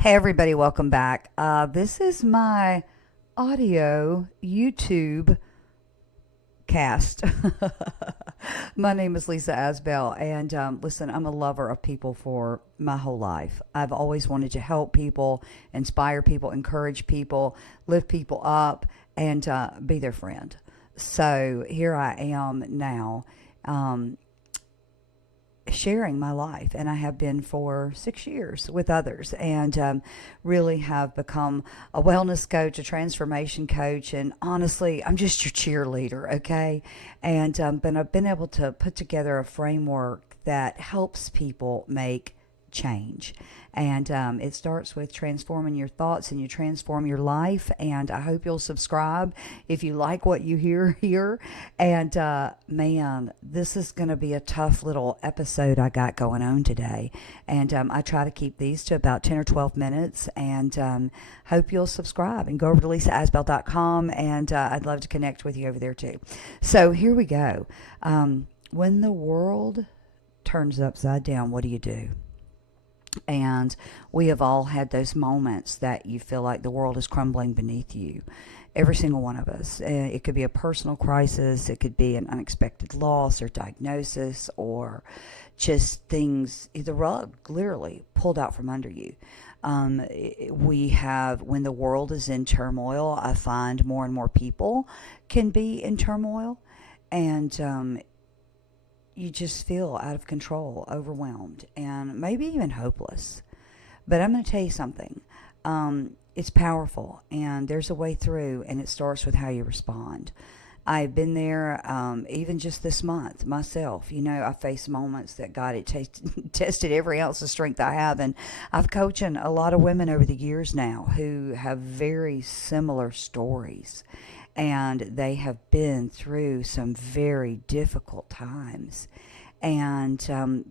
Hey, everybody, welcome back. This is my audio YouTube cast. My name is Lisa Asbell, and listen, I'm a lover of people for my whole life. I've always wanted to help people, inspire people, encourage people, lift people up, and be their friend. So here I am now. Um, Sharing my life, and I have been for 6 years with others, and really have become a wellness coach, a transformation coach, and honestly, I'm just your cheerleader, okay? And but I've been able to put together a framework that helps people make change. And it starts with transforming your thoughts and you transform your life. And I hope you'll subscribe if you like what you hear here. And man, this is going to be a tough little episode I got going on today. And I try to keep these to about 10 or 12 minutes. And hope you'll subscribe and go over to lisaasbell.com. And I'd love to connect with you over there too. So here we go. When the world turns upside down, what do you do? And we have all had those moments that you feel like the world is crumbling beneath you. Every single one of us. It could be a personal crisis, it could be an unexpected loss or diagnosis, or just things, the rug literally pulled out from under you. We have, when the world is in turmoil, I find more and more people can be in turmoil. And you just feel out of control, overwhelmed, and maybe even hopeless. But I'm going to tell you something. It's powerful, and there's a way through, and it starts with how you respond. I've been there, even just this month myself. You know, I faced moments that God had tested every ounce of strength I have, and I've coaching a lot of women over the years now who have very similar stories, and they have been through some very difficult times. And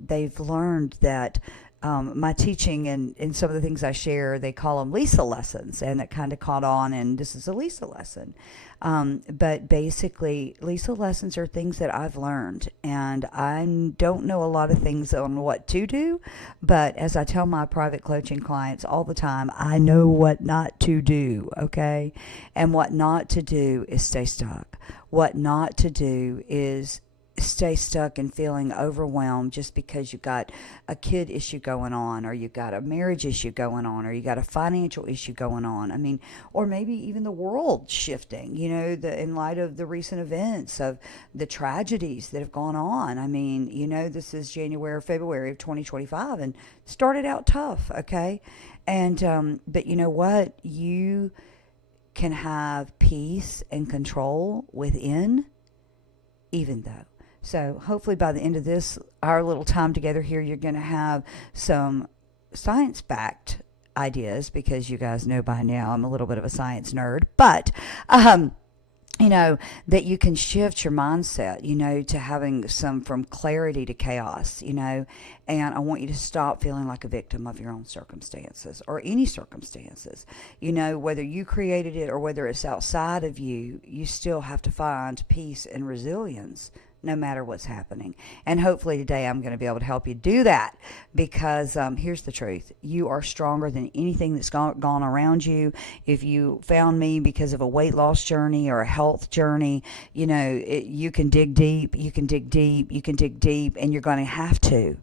they've learned that my teaching and some of the things I share, they call them Lisa lessons, and it kind of caught on, and this is a Lisa lesson. But basically, Lisa lessons are things that I've learned, and I don't know a lot of things on what to do, but as I tell my private coaching clients all the time, I know what not to do, okay? And what not to do is stay stuck. What not to do is stay stuck and feeling overwhelmed just because you got a kid issue going on, or you got a marriage issue going on, or you got a financial issue going on. I mean, or maybe even the world shifting, you know, in light of the recent events of the tragedies that have gone on. I mean, you know, this is January or February of 2025 and started out tough, okay? And but you know what? You can have peace and control within, even though. So hopefully by the end of this, our little time together here, you're going to have some science-backed ideas, because you guys know by now I'm a little bit of a science nerd. But you know, that you can shift your mindset, you know, to having some, from clarity to chaos, you know. And I want you to stop feeling like a victim of your own circumstances, or any circumstances, you know, whether you created it or whether it's outside of you. You still have to find peace and resilience no matter what's happening. And hopefully today I'm going to be able to help you do that, because here's the truth. You are stronger than anything that's gone around you. If you found me because of a weight loss journey or a health journey, you know, you can dig deep, you can dig deep, you can dig deep, and you're going to have to.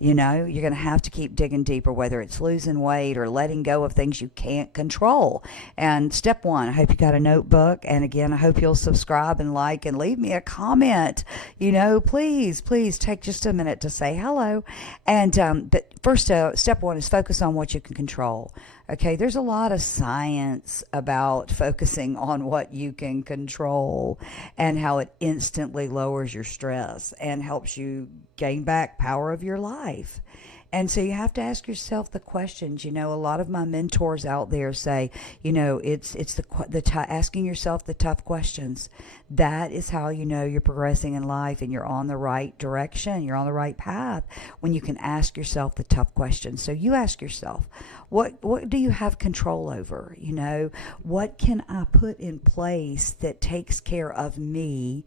You know, you're going to have to keep digging deeper, whether it's losing weight or letting go of things you can't control. And step one, I hope you got a notebook. And again, I hope you'll subscribe and like and leave me a comment. You know, please take just a minute to say hello. And but first, step one is focus on what you can control. Okay, there's a lot of science about focusing on what you can control, and how it instantly lowers your stress and helps you gain back power of your life. And so you have to ask yourself the questions. You know, a lot of my mentors out there say, you know, it's asking yourself the tough questions. That is how you know you're progressing in life and you're on the right direction. You're on the right path when you can ask yourself the tough questions. So you ask yourself, what do you have control over? You know, what can I put in place that takes care of me,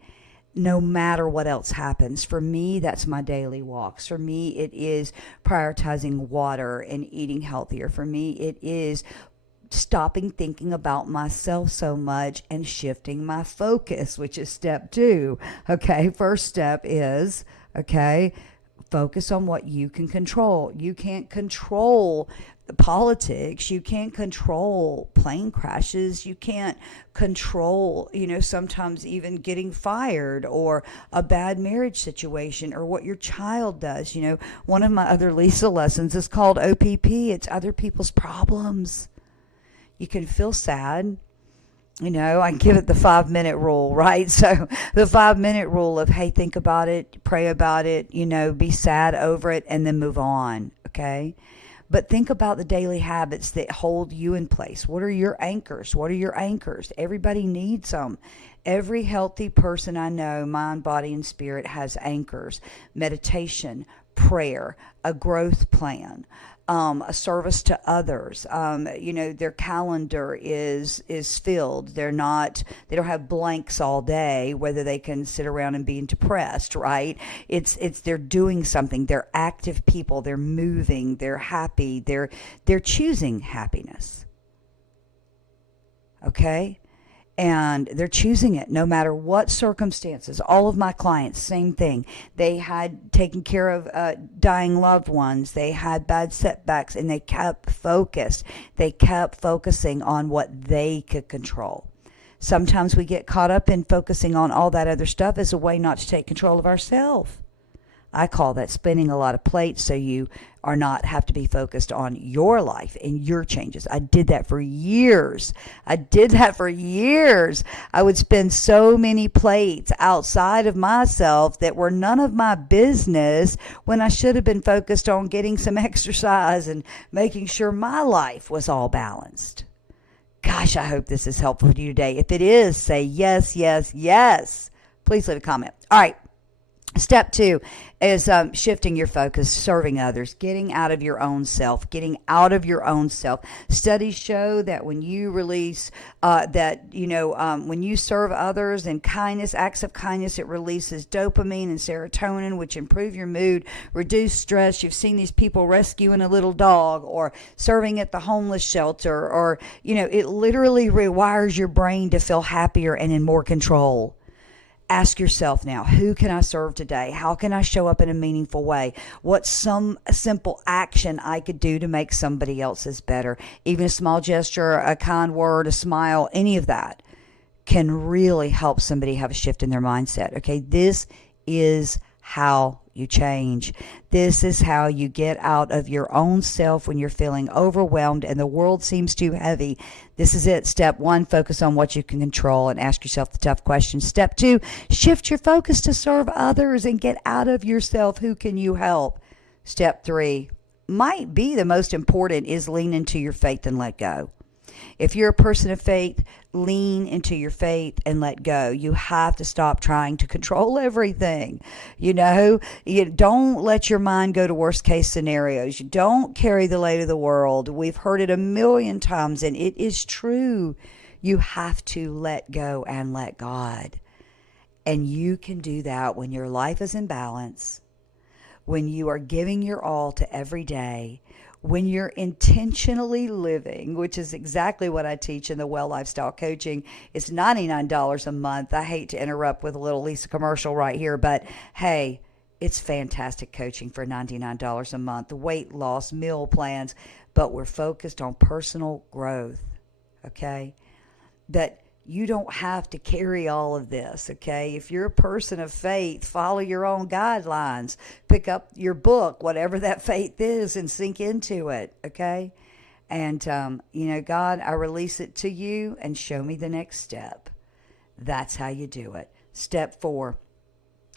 no matter what else happens. For me, that's my daily walks. For me, it is prioritizing water and eating healthier. For me, it is stopping thinking about myself so much and shifting my focus, which is step 2. Okay, first step is, okay, focus on what you can control. You can't control politics. You can't control plane crashes. You can't control, sometimes even getting fired or a bad marriage situation or what your child does. One of my other Lisa lessons is called OPP. It's other people's problems. You can feel sad. I give it the 5-minute rule, right? So the 5-minute rule of, hey, think about it, pray about it, be sad over it, and then move on, okay? But think about the daily habits that hold you in place. What are your anchors? What are your anchors? Everybody needs them. Every healthy person I know, mind, body, and spirit, has anchors. Meditation, prayer, a growth plan, a service to others. Their calendar is filled. They don't have blanks all day, whether they can sit around and being depressed, right? It's they're doing something. They're active people. They're moving. They're happy. They're choosing happiness. Okay? And they're choosing it no matter what circumstances. All of my clients, same thing. They had taken care of dying loved ones. They had bad setbacks, and they kept focused. They kept focusing on what they could control. Sometimes we get caught up in focusing on all that other stuff as a way not to take control of ourselves. I call that spinning a lot of plates, so you are not have to be focused on your life and your changes. I did that for years. I would spin so many plates outside of myself that were none of my business, when I should have been focused on getting some exercise and making sure my life was all balanced. Gosh, I hope this is helpful to you today. If it is, say yes, yes, yes. Please leave a comment. All right. Step 2 is shifting your focus, serving others, getting out of your own self. Studies show that when you release when you serve others and acts of kindness, it releases dopamine and serotonin, which improve your mood, reduce stress. You've seen these people rescuing a little dog or serving at the homeless shelter, or, it literally rewires your brain to feel happier and in more control. Ask yourself now, who can I serve today? How can I show up in a meaningful way? What's some simple action I could do to make somebody else's better? Even a small gesture, a kind word, a smile, any of that can really help somebody have a shift in their mindset. Okay, this is how you change. This is how you get out of your own self when you're feeling overwhelmed and the world seems too heavy. This is it. Step 1, focus on what you can control and ask yourself the tough questions. Step 2, shift your focus to serve others and get out of yourself. Who can you help? Step 3, might be the most important, is lean into your faith and let go. If you're a person of faith, lean into your faith and let go. You have to stop trying to control everything. You don't let your mind go to worst case scenarios. You don't carry the weight of the world. We've heard it a million times, and it is true. You have to let go and let God. And you can do that when your life is in balance, when you are giving your all to every day, when you're intentionally living, which is exactly what I teach in the Well Lifestyle Coaching. It's $99 a month. I hate to interrupt with a little Lisa commercial right here, but hey, it's fantastic coaching for $99 a month. Weight loss, meal plans, but we're focused on personal growth, okay? That you don't have to carry all of this, okay? If you're a person of faith, follow your own guidelines. Pick up your book, whatever that faith is, and sink into it, okay? And, God, I release it to you and show me the next step. That's how you do it. Step 4.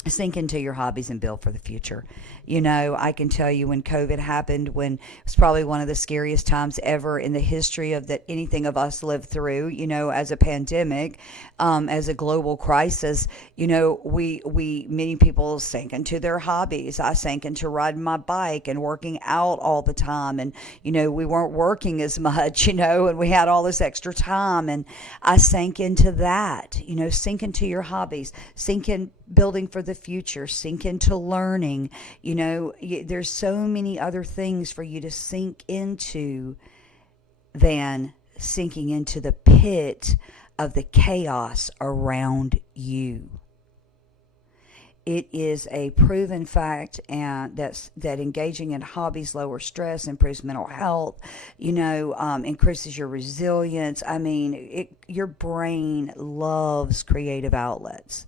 Sink into your hobbies and build for the future. I can tell you when COVID happened, when it was probably one of the scariest times ever in the history of that anything of us lived through, as a pandemic, as a global crisis, many people sank into their hobbies. I sank into riding my bike and working out all the time. And, we weren't working as much, and we had all this extra time. And I sank into that, sink into your hobbies, sink in building for the future, sink into learning. There's so many other things for you to sink into than sinking into the pit of the chaos around you. It is a proven fact, and that engaging in hobbies lower stress, improves mental health, increases your resilience. I mean, your brain loves creative outlets.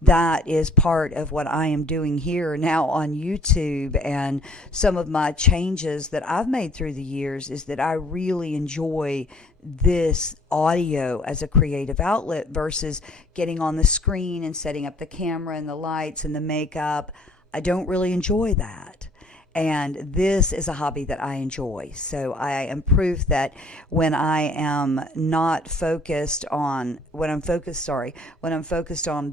That is part of what I am doing here now on YouTube, and some of my changes that I've made through the years is that I really enjoy this audio as a creative outlet versus getting on the screen and setting up the camera and the lights and the makeup. I don't really enjoy that. And this is a hobby that I enjoy. So I am proof that when I'm focused on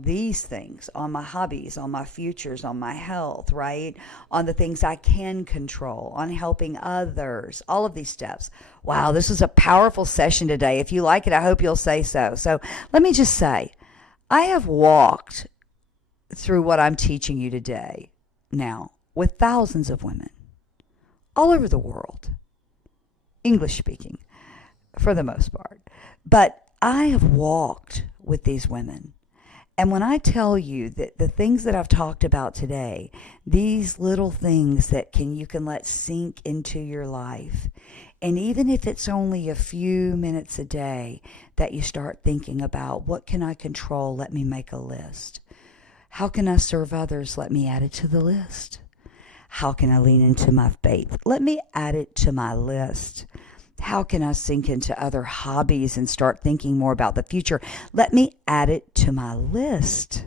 these things, on my hobbies, on my futures, on my health, right? On the things I can control, on helping others, all of these steps. Wow, this was a powerful session today. If you like it, I hope you'll say so. So let me just say, I have walked through what I'm teaching you today now with thousands of women all over the world, English speaking for the most part. But I have walked with these women. And when I tell you that the things that I've talked about today, these little things that you can let sink into your life, and even if it's only a few minutes a day that you start thinking about, what can I control? Let me make a list. How can I serve others? Let me add it to the list. How can I lean into my faith? Let me add it to my list. How can I sink into other hobbies and start thinking more about the future? Let me add it to my list.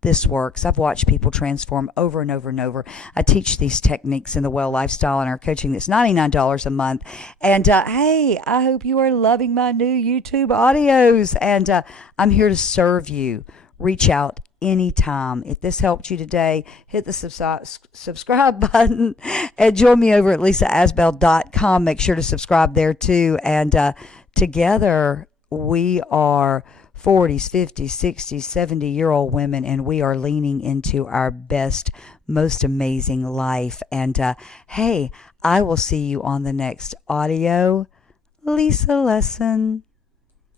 This works. I've watched people transform over and over and over. I teach these techniques in the Well Lifestyle and our coaching that's $99 a month. And hey, I hope you are loving my new YouTube audios. And I'm here to serve you. Reach out anytime. If this helped you today, hit the subscribe button and join me over at lisaasbell.com. Make sure to subscribe there too. And together we are 40s, 50s, 60s, 70-year-old women, and we are leaning into our best, most amazing life. And hey, I will see you on the next audio Lisa lesson.